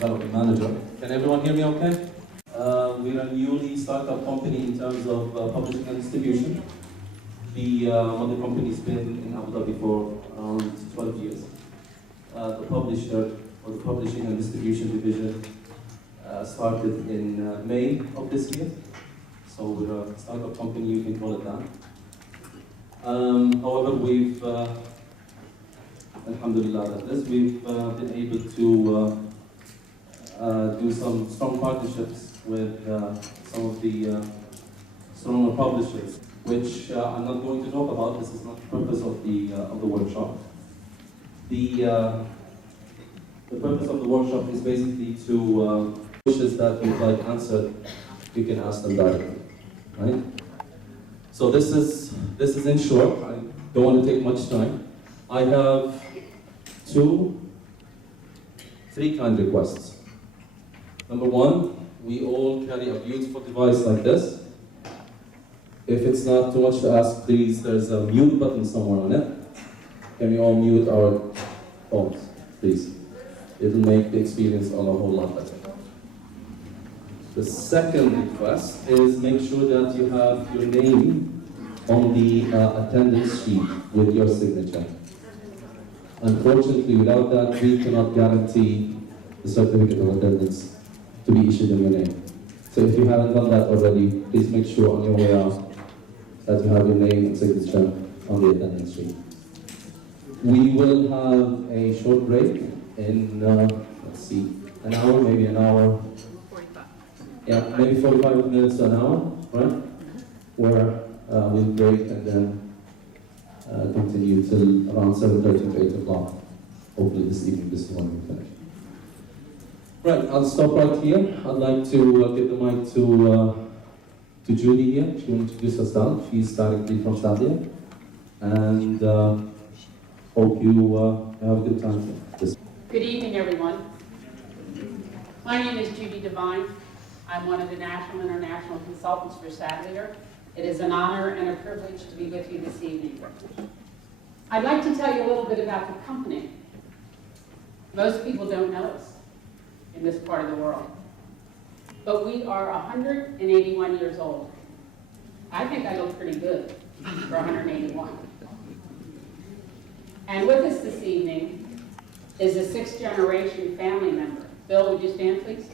Development Manager. Can everyone hear me okay? We're a newly startup company in terms of publishing and distribution. The mother company's been in Abu Dhabi for around 12 years. The publisher, or the publishing and distribution division, started in May of this year. So we're a startup company, you can call it that. However, we've, alhamdulillah, we've been able to do some strong partnerships with some of the stronger publishers, which I'm not going to talk about. This is not the purpose of the workshop. The purpose of the workshop is basically to questions that you'd like answered, you can ask them directly, right? So this is in short. I don't want to take much time. I have three kind requests. Number one, we all carry a beautiful device like this. If it's not too much to ask, please, there's a mute button somewhere on it. Can we all mute our phones, please? It'll make the experience a whole lot better. The second request is make sure that you have your name on the attendance sheet with your signature. Unfortunately, without that, we cannot guarantee the certificate of attendance to be issued in your name. So if you haven't done that already, please make sure on your way out that you have your name and signature on the attendance sheet. We will have a short break in, let's see, an hour, maybe an hour. 45. Yeah, maybe 45 minutes to an hour, right? Where we'll break and then continue till around 7:30 to 8 o'clock. Hopefully this evening, this is when we finish. Right, I'll stop right here. I'd like to give the mic to Judy here. She will introduce herself. She's directly from Saudi, and hope you have a good time here. Good evening, everyone. My name is Judy Divine. I'm one of the national and international consultants for Sadleader. It is an honor and a privilege to be with you this evening. I'd like to tell you a little bit about the company. Most people don't know us in this part of the world, but we are 181 years old. I think I look pretty good for 181. And with us this evening is a sixth-generation family member. Bill, would you stand, please?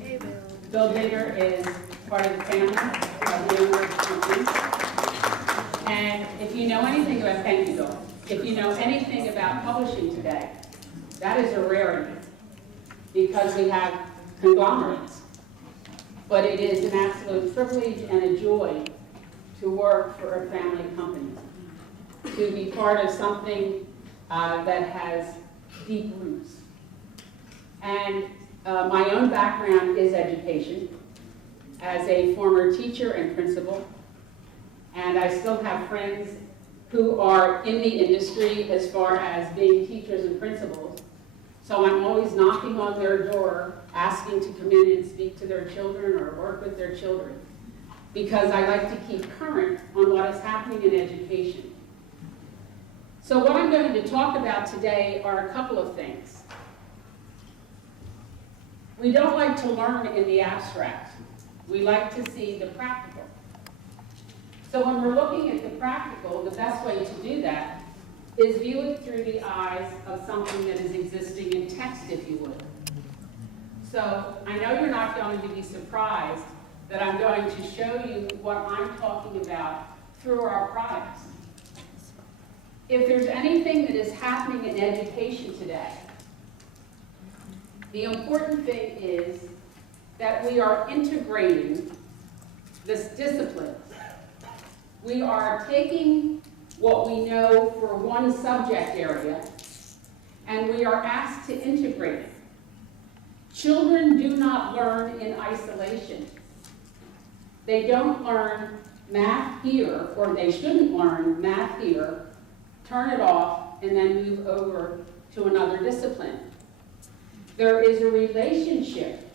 Hey, Bill. Bill Digger is part of the family of the owner of the company. And if you know anything about, thank you, Bill. If you know anything about publishing today, that is a rarity because we have conglomerates. But it is an absolute privilege and a joy to work for a family company, to be part of something that has deep roots. And my own background is education as a former teacher and principal, and I still have friends who are in the industry as far as being teachers and principals. So I'm always knocking on their door, asking to come in and speak to their children or work with their children, because I like to keep current on what is happening in education. So what I'm going to talk about today are a couple of things. We don't like to learn in the abstract. We like to see the practical. So when we're looking at the practical, the best way to do that is view it through the eyes of something that is existing in text, if you would. So I know you're not going to be surprised that I'm going to show you what I'm talking about through our products. If there's anything that is happening in education today, the important thing is that we are integrating this discipline. We are taking what we know for one subject area, and we are asked to integrate it. Children do not learn in isolation. They don't learn math here, or they shouldn't learn math here, turn it off, and then move over to another discipline. There is a relationship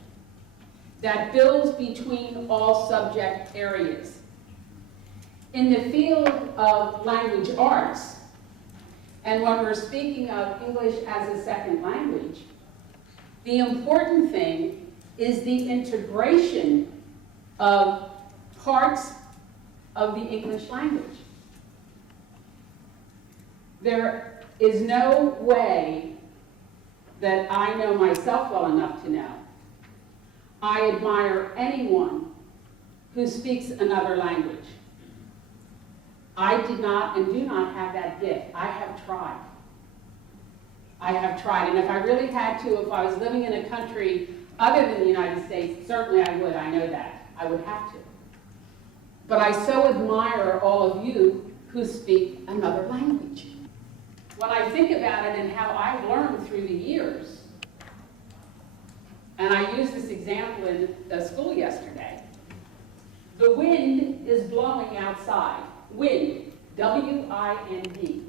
that builds between all subject areas. In the field of language arts, and when we're speaking of English as a second language, The important thing is the integration of parts of the English language. There is no way that I know myself well enough to know. I admire anyone who speaks another language. I did not and do not have that gift. I have tried. I have tried, and if I really had to, if I was living in a country other than the United States, certainly I would, I know that. I would have to. But I so admire all of you who speak another language. When I think about it and how I've learned through the years, and I used this example in the school yesterday, the wind is blowing outside. Wind, W-I-N-D.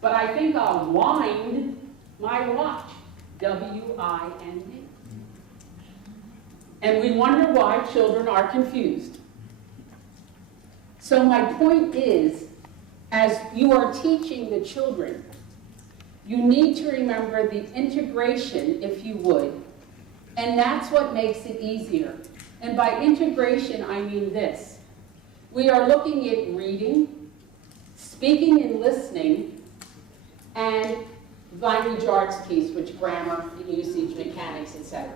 But I think I'll wind my watch, W-I-N-D. And we wonder why children are confused. So my point is, as you are teaching the children, you need to remember the integration, if you would, and that's what makes it easier. And by integration, I mean this. We are looking at reading, speaking and listening, and language arts piece, which grammar, usage, mechanics, etc.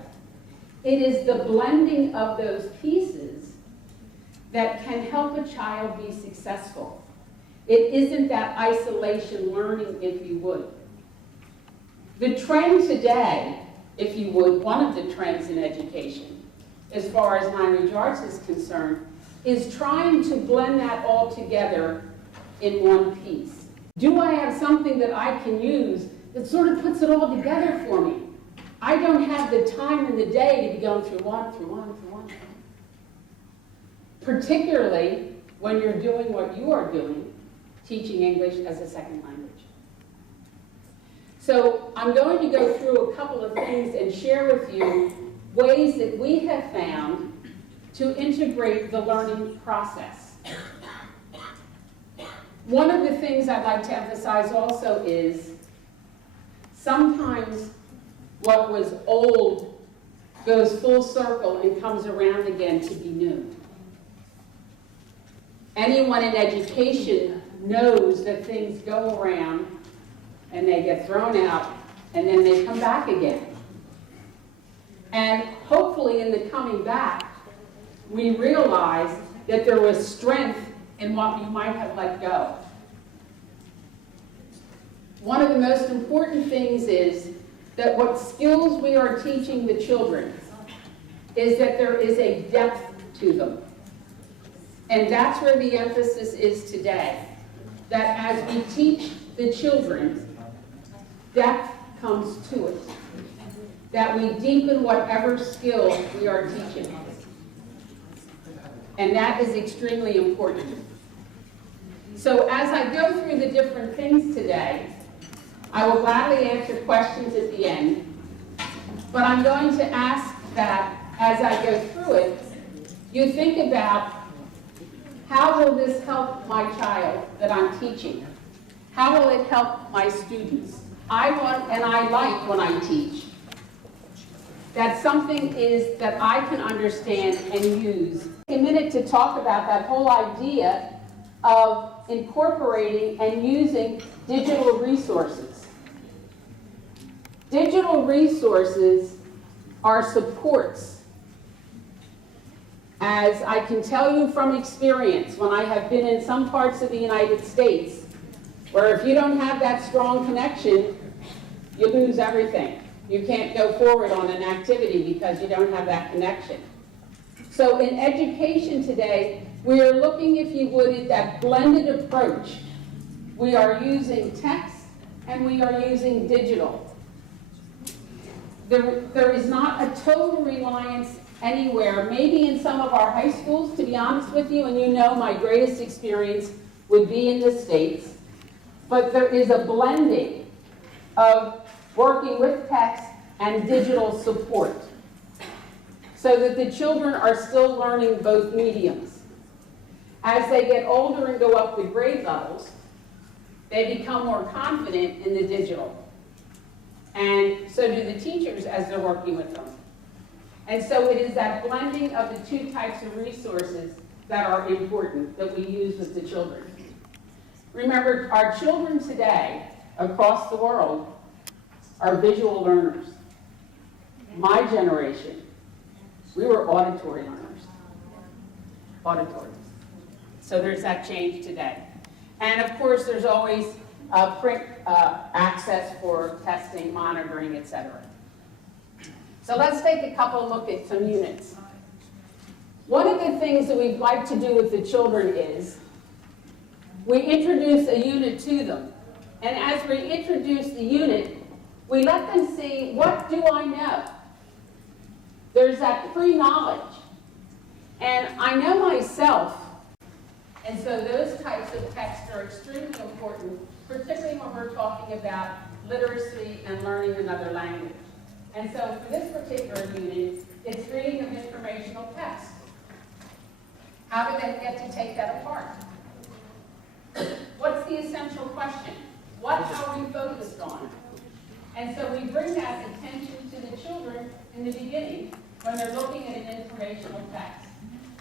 It is the blending of those pieces that can help a child be successful. It isn't that isolation learning, if you would. The trend today, if you would, one of the trends in education, as far as language arts is concerned, is trying to blend that all together in one piece. Do I have something that I can use that sort of puts it all together for me? I don't have the time in the day to be going through one. Particularly when you're doing what you are doing, teaching English as a second language. So I'm going to go through a couple of things and share with you ways that we have found to integrate the learning process. One of the things I'd like to emphasize also is sometimes what was old goes full circle and comes around again to be new. Anyone in education knows that things go around and they get thrown out and then they come back again. And hopefully in the coming back, we realize that there was strength in what you might have let go. One of the most important things is that what skills we are teaching the children is that there is a depth to them. And that's where the emphasis is today. That as we teach the children, depth comes to it. That we deepen whatever skill we are teaching. And that is extremely important. So as I go through the different things today, I will gladly answer questions at the end. But I'm going to ask that as I go through it, you think about how will this help my child that I'm teaching? How will it help my students? I want and I like when I teach that something is that I can understand and use. A minute to talk about that whole idea of incorporating and using digital resources. Digital resources are supports. As I can tell you from experience, when I have been in some parts of the United States, where if you don't have that strong connection, you lose everything. You can't go forward on an activity because you don't have that connection. So in education today, we are looking, if you would, at that blended approach. We are using text and we are using digital. There is not a total reliance anywhere, maybe in some of our high schools, to be honest with you, and you know my greatest experience would be in the States, but there is a blending of working with text and digital support so that the children are still learning both mediums. As they get older and go up the grade levels, they become more confident in the digital. And so do the teachers as they're working with them. And so it is that blending of the two types of resources that are important that we use with the children. Remember, our children today across the world are visual learners. My generation, we were auditory learners. Auditory. So there's that change today. And of course, there's always print access for testing, monitoring, etc. So let's take a couple look at some units. One of the things that we'd like to do with the children is we introduce a unit to them. And as we introduce the unit, we let them see, what do I know? There's that pre-knowledge. And I know myself. And so those types of texts are extremely important, particularly when we're talking about literacy and learning another language. And so for this particular unit, it's reading of informational text. How do they get to take that apart? What's the essential question? What are we focused on? And so we bring that attention to the children in the beginning when they're looking at an informational text.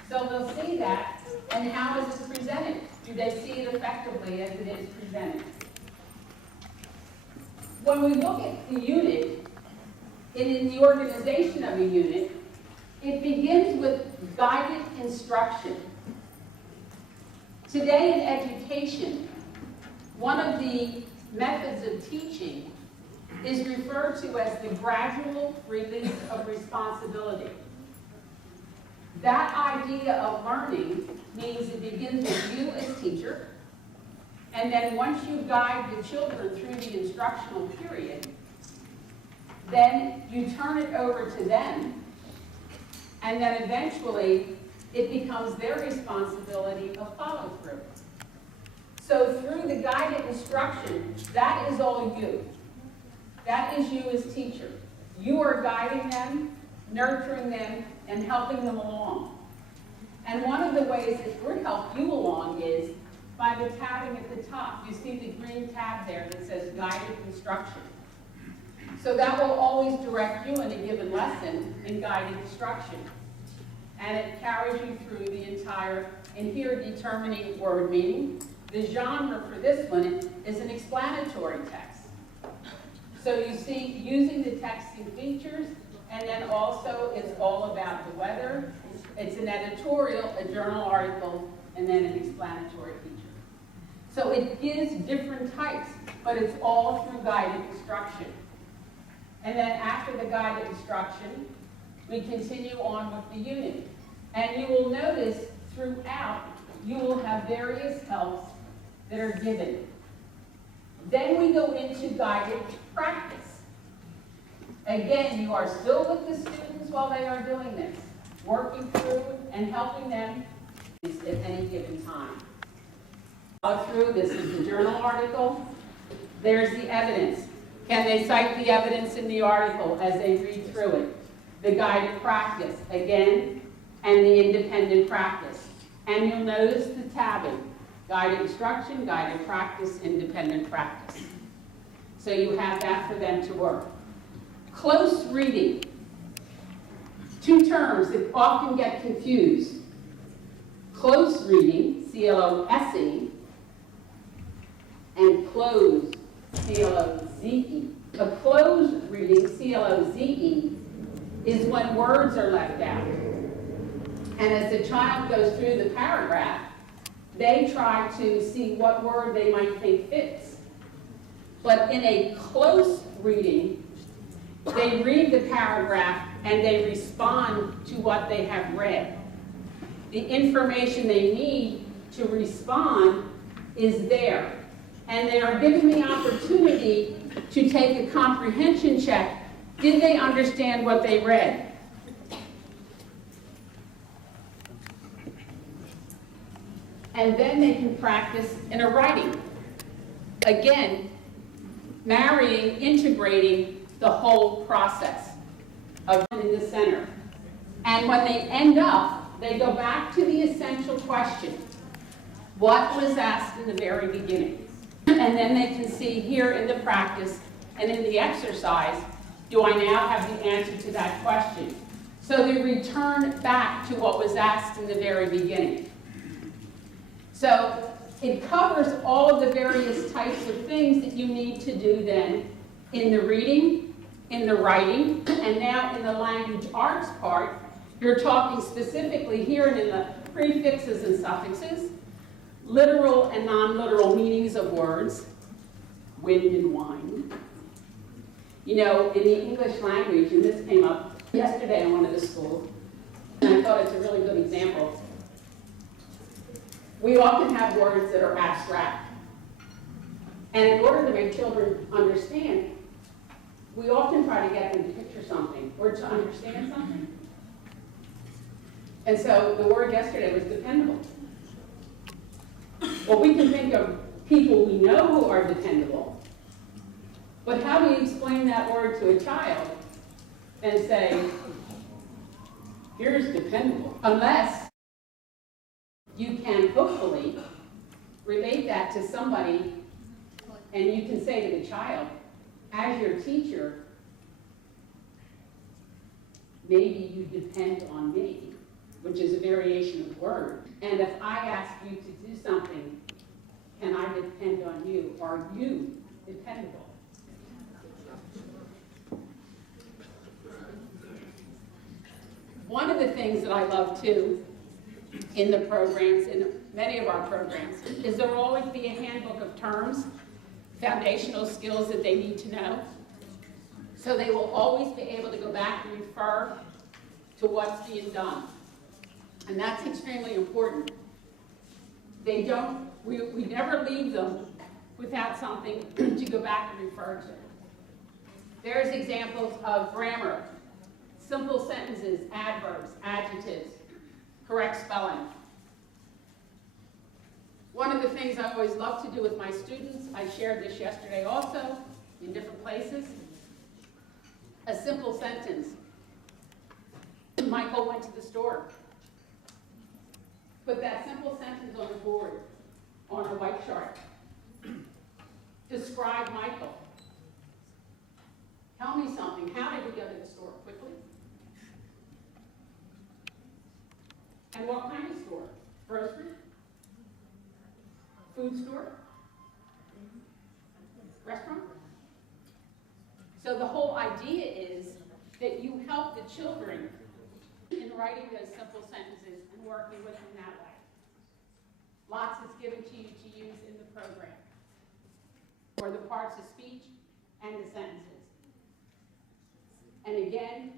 So they'll see that, and how is it presented? Do they see it effectively as it is presented? When we look at the unit, in the organization of a unit, it begins with guided instruction. Today in education, one of the methods of teaching is referred to as the gradual release of responsibility. That idea of learning means it begins with you as teacher, and then once you guide the children through the instructional period, then you turn it over to them, and then eventually it becomes their responsibility of follow-through. So through the guided instruction, that is all you. That is you as teacher. You are guiding them, nurturing them, and helping them along. And one of the ways that we're help you along is by the tabbing at the top. You see the green tab there that says guided instruction. So that will always direct you in a given lesson in guided instruction. And it carries you through the entire, and here determining word meaning. The genre for this one is an explanatory text. So you see using the texting features, and then also it's all about the weather. It's an editorial, a journal article, and then an explanatory feature. So it gives different types, but it's all through guided instruction. And then after the guided instruction, we continue on with the unit. And you will notice throughout, you will have various helps that are given. Then we go into guided practice. Again, you are still with the students while they are doing this, working through and helping them at any given time. Through, this is the journal article. There's the evidence. Can they cite the evidence in the article as they read through it? The guided practice, again, and the independent practice. And you'll notice the tabbing. Guided instruction, guided practice, independent practice. So you have that for them to work. Close reading. Two terms that often get confused. Close reading, C-L-O-S-E, and close, C-L-O-Z-E. A closed reading, C-L-O-Z-E, is when words are left out. And as the child goes through the paragraph, they try to see what word they might think fits. But in a close reading, they read the paragraph and they respond to what they have read. The information they need to respond is there. And they are given the opportunity to take a comprehension check. Did they understand what they read? And then they can practice in a writing. Again, marrying, integrating the whole process of in the center. And when they end up, they go back to the essential question. What was asked in the very beginning? And then they can see here in the practice And in the exercise, do I now have the answer to that question? So they return back to what was asked in the very beginning. So it covers all of the various types of things that you need to do then in the reading, in the writing, and now in the language arts part. You're talking specifically here and in the prefixes and suffixes, literal and non-literal meanings of words, wind and wine. You know, in the English language, and this came up yesterday in one of the schools, and I thought it's a really good example. We often have words that are abstract. And in order to make children understand, we often try to get them to picture something or to understand something. And so the word yesterday was dependable. Well, we can think of people we know who are dependable, but how do you explain that word to a child and say, here's dependable? Unless you can hopefully relate that to somebody and you can say to the child, as your teacher, maybe you depend on me, which is a variation of word. And if I ask you to do something, can I depend on you? Are you dependable? One of the things that I love too in the programs, in many of our programs, is there will always be a handbook of terms, foundational skills that they need to know. So they will always be able to go back and refer to what's being done. And that's extremely important. They don't, we never leave them without something to go back and refer to. There's examples of grammar, simple sentences, adverbs, adjectives, correct spelling. One of the things I always love to do with my students, I shared this yesterday also in different places, a simple sentence. Michael went to the store. Put that simple sentence on the board, on a white chart. Describe Michael. Tell me something. How did he go to the store? Quickly. And what kind of store? Grocery? Food store? Restaurant? So the whole idea is that you help the children in writing those simple sentences and working with them that way. Lots is given to you to use in the program for the parts of speech and the sentences. And again,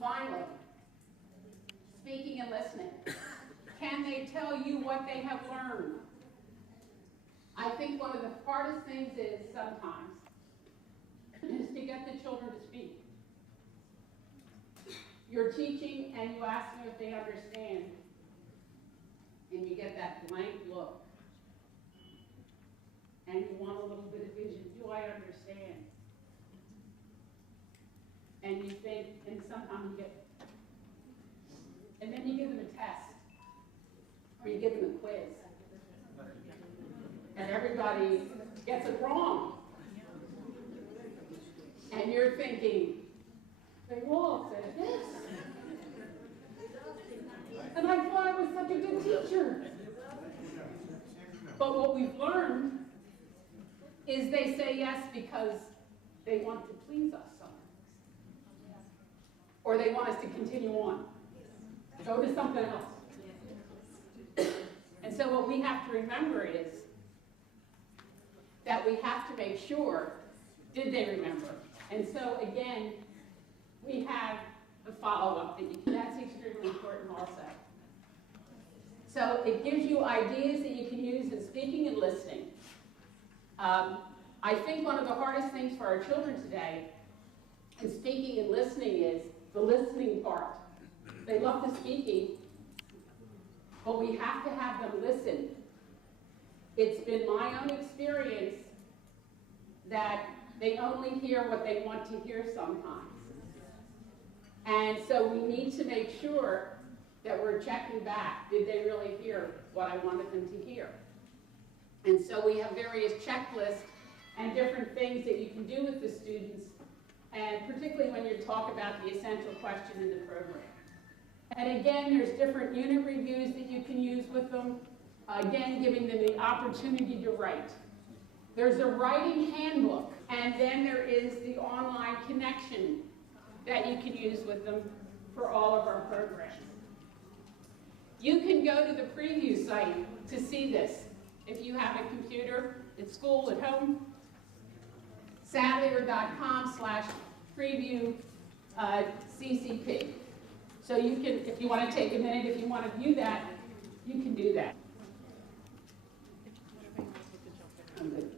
finally, speaking and listening. Can they tell you what they have learned? I think one of the hardest things is sometimes is to get the children to speak. You're teaching and you ask them if they understand, and you get that blank look. And you want a little bit of vision. Do I understand? And you think, and sometimes you get, and then you give them a test, or you give them a quiz. And everybody gets it wrong. And you're thinking, they all said this. And I thought I was such a good teacher. But what we've learned is they say yes because they want to please us somehow. Or they want us to continue on. Go to something else. And so what we have to remember is that we have to make sure, did they remember? And so again, we have the follow-up that's extremely important also. So it gives you ideas that you can use in speaking and listening. I think one of the hardest things for our children today in speaking and listening is the listening part. They love the speaking, but we have to have them listen. It's been my own experience that they only hear what they want to hear sometimes. And so we need to make sure that we're checking back. Did they really hear what I wanted them to hear? And so we have various checklists and different things that you can do with the students, and particularly when you talk about the essential question in the program. And again, there's different unit reviews that you can use with them, again, giving them the opportunity to write. There's a writing handbook, and then there is the online connection that you can use with them for all of our programs. You can go to the preview site to see this. If you have a computer at school, at home, sadler.com/preview CCP. So you can, if you want to take a minute, if you want to view that, you can do that. I'm good.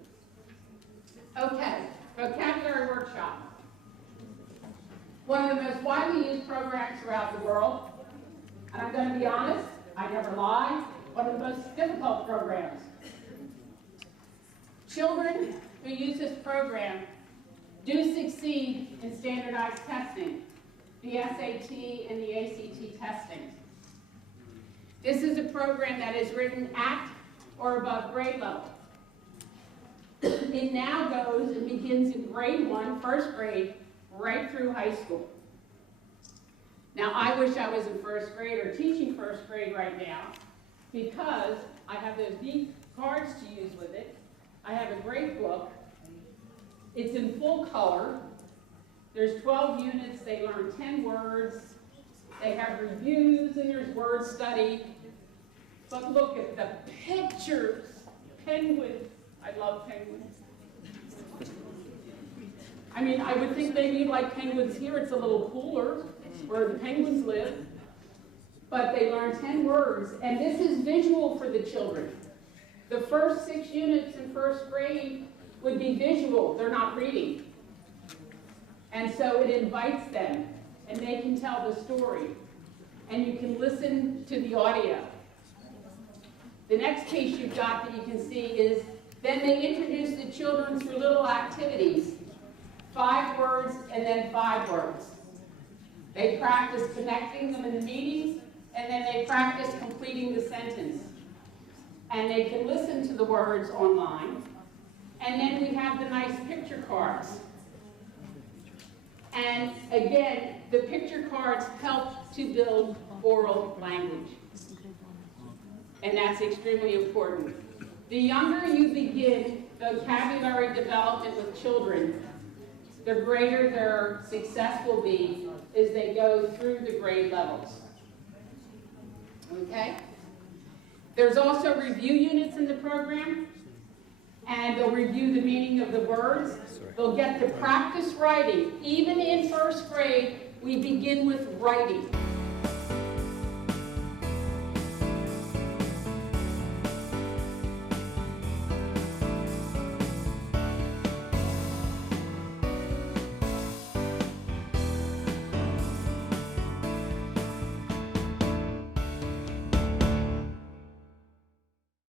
Okay, vocabulary workshop. One of the most widely used programs throughout the world, and I'm going to be honest, I never lie, one of the most difficult programs. Children who use this program do succeed in standardized testing, the SAT and the ACT testing. This is a program that is written at or above grade level. It now goes and begins in grade 1, first grade, right through high school. Now, I wish I was in first grade or teaching first grade right now, because I have those neat cards to use with it. I have a great book. It's in full color. There's 12 units. They learn 10 words. They have reviews, and there's word study. But look at the pictures. Penguins. I love penguins. I mean, I would think maybe like penguins here, it's a little cooler where the penguins live. But they learn 10 words, and this is visual for the children. The first 6 units in first grade would be visual. They're not reading. And so it invites them, and they can tell the story. And you can listen to the audio. The next piece you've got that you can see is, then they introduce the children through little activities. 5 words and then 5 words. They practice connecting them in the meetings, and then they practice completing the sentence. And they can listen to the words online. And then we have the nice picture cards. And again, the picture cards help to build oral language. And that's extremely important. The younger you begin vocabulary development with children, the greater their success will be as they go through the grade levels. Okay? There's also review units in the program, and they'll review the meaning of the words. They'll get to practice writing. Even in first grade, we begin with writing.